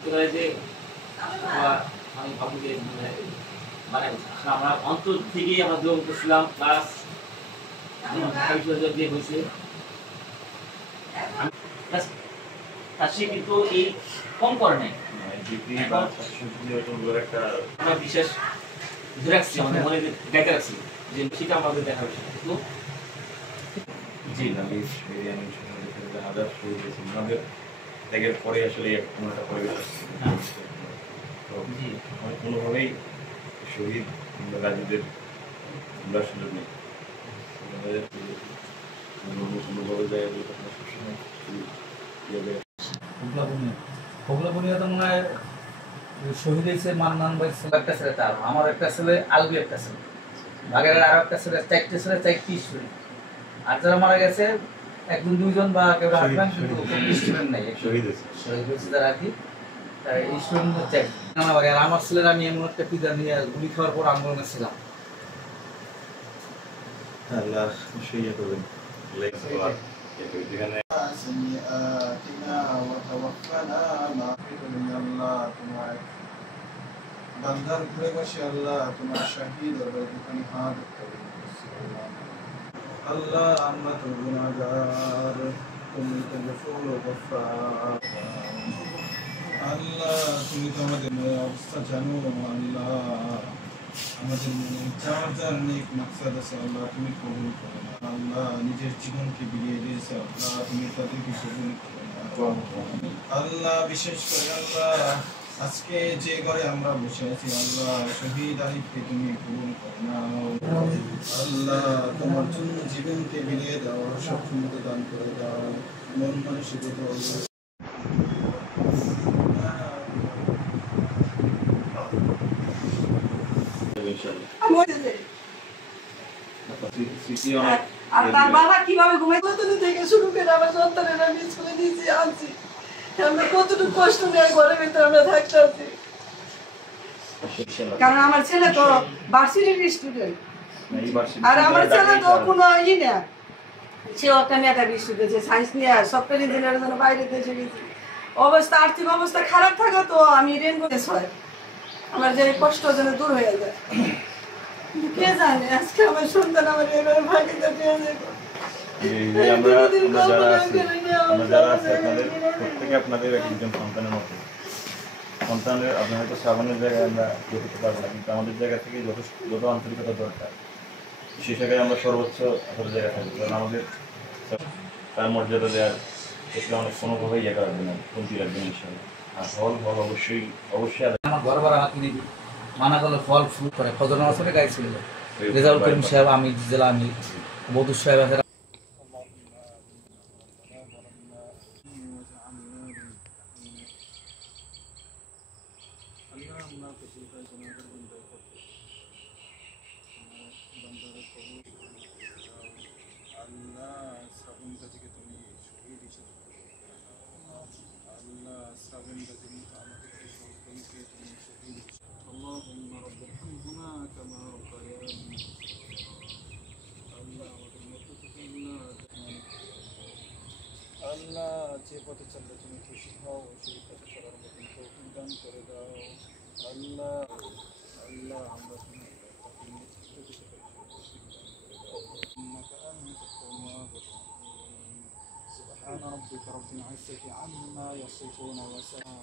যে আমি ভাবি যে মানে আমরা অন্তর থেকেই আমরা দোয়া করছিলাম, প্লাস দিয়ে হয়েছে তার সে কিন্তু এই কম করে নাই আমরা বিশেষ ধরে রাখছি, আমাদের মনে ডেকে রাখছি যে সেটা আমাদের দেখা হচ্ছে। তো জি আমি আদার্স আমাদের ত্যাগের পরে আসলে কোনো একটা পরিবেশ তো কোনোভাবেই শহীদ গাজীদের আমরা সুযোগ নেই কোনোভাবে যায় তো মনে হয় শহীদ হয়েছে মান্নান ভাই একটা ছেলে, তার আমার একটা ছেলে, আলবি একটা ছেলে, বাগের আরো একটা ছেলে, চারটে ছেলে, চারটি স্টুডেন্ট। আর যারা মারা গেছে একজন দুইজন বা কেউ হাসবেন, কিন্তু স্টুডেন্ট নাই, শহীদ হয়েছে তারা আর কি। এই স্টুডেন্ট হচ্ছে আমার ছেলের আমি এমন একটা পিজা নিয়ে গুলি খাওয়ার পর আন্দোলনে ছিলাম। আল্লাহ নিশ্চয়ই করবেন যেখানে বান্দার ঘুরে বসে আল্লাহ তোমার শাহিদ দোকানি হাত আল্লাহ আমরা তো গুনাহগার, তুমি তো গফুর ও গফফার। আল্লাহ তুমি তো আমাদের অবস্থা জানো। আল্লাহ আমাদের মনে যার যার নেক মাকসাদ আছে আল্লাহ তুমি কবুল করো না। আল্লাহ নিজের জীবনকে বিলিয়ে দিয়েছে আল্লাহ তুমি তাদেরকে কবুল করো না। আল্লাহ বিশেষ করে আল্লাহ আজকে যে ঘরে আমরা বসে আছি আল্লাহ শহীদ আরিফকে তুমি কবুল করো না। আল্লাহ তোমার জন্য জীবনকে বিলিয়ে দাও, সক্ষমতা দান করে দাও, মন মানসিকতা আর তার বাবা কিভাবে ঘুমাই কতদিন থেকে শুরু করে আমার সন্তানের আমি স্কুলে নিয়েছি আনছি, আমরা কতটুকু কষ্ট নেওয়া ঘরের ভিতরে আমরা থাকতে আছি। কারণ আমার ছেলে তো ভার্সিটির স্টুডেন্ট, আর আমার ছেলে তো কোনো ই না, সেও একটা মেধাবী স্টুডেন্ট, সায়েন্স নিয়ে সফটওয়্যার ইঞ্জিনিয়ারের জন্য বাইরে দেশে গেছি। অবস্থা আর্থিক অবস্থা খারাপ থাকা তো আমি রেনবো হয়, আমার যে কষ্ট যেন দূর হয়ে যায়। কে জানে আজকে আমার সন্তান আমার এভাবে ভাগিতে পেয়ে যাবে। আপনাদের একজন সন্তানের মতো সন্তানের আপনার হয়তো শ্রাবণের জায়গায় আমরা যেতে পারবো না, কিন্তু আমাদের জায়গা থেকে যত আন্তরিকতা দরকার সেই জায়গায় আমরা সর্বোচ্চ আসলে জায়গা থাকবো, কারণ আমাদের তার মর্যাদা দেওয়ার ক্ষেত্রে অনেক কোনোভাবেই ইয়ে রাখবে না, কমতি রাখবে ইনশাল্লাহ। আর ফল অবশ্যই আমার ঘর ভাড়া কিনে মানা করলে ফল ফ্রুট করে ফজর নামাজ পড়ে গাইছিল রেজাউল করিম সাহেব, আমি জেলা আমি বদুর সাহেব আছে। اللهم رب ارحمهما كما ربياني আল্লাহ যে পথে চললে তুমি খুশি হও সেই পথে চলার মতন তৌফিক দান করে দাও। আল্লাহ আল্লাহ আমরা তোমার سبحان ربك رب العزة عما يصفون وسلام